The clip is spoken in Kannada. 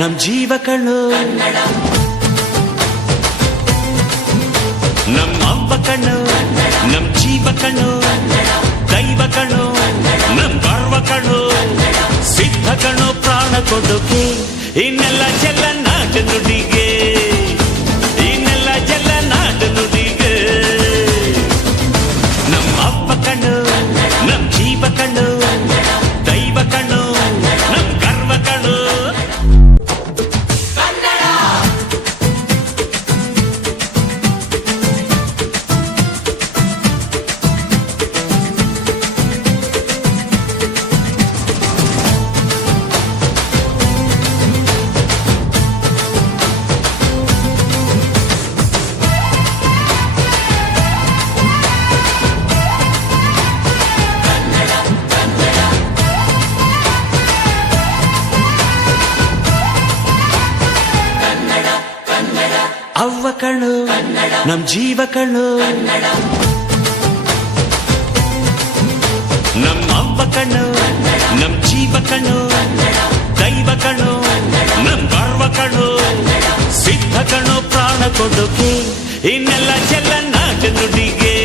ನಮ್ ಜೀವ ಕಣ್ಣು, ನಮ್ ಅವ್ವ ಕಣ್ಣು, ನಮ್ ಜೀವ ಕಣ್ಣು, ದೈವ ಕಣ್ಣು, ನಮ್ ಗರ್ವ ಕಣ್ಣು, ಸಿದ್ಧ ಕಣ್ಣು, ಪ್ರಾಣ ಕೊಡುಗೆ ಇನ್ನೆಲ್ಲ ಚೆಲ್ಲ ನಾಟ ನುಡಿಗೆ, ಇನ್ನೆಲ್ಲ ಚೆಲ್ಲ ನಾಟ ನುಡಿಗೆ. ನಮ್ ಅವ್ವ ಕಣ್ಣು, ನಮ್ ಜೀವ ಕಣ್ಣು, ದೈವ ಕಣ್ಣು, ನಮ್ ಗರ್ವ ಕಣ್ಣು. ಅವ್ವ ಕಣ್ಣು, ನಮ್ ಜೀವ ಕಣ್ಣು, ನಮ್ ಅವ್ವ ಕಣ್ಣು, ನಮ್ ಜೀವ ಕಣ್ಣು, ದೈವ ಕಣ್ಣು, ನಮ್ ಗರ್ವ ಕಣ್ಣು, ಸಿದ್ಧ ಕಣ್ಣು, ಪ್ರಾಣ ಕೊಡುಗೆ ಇನ್ನೆಲ್ಲ ಚೆಲ್ಲ ನಾಟ ನುಡಿಗೆ.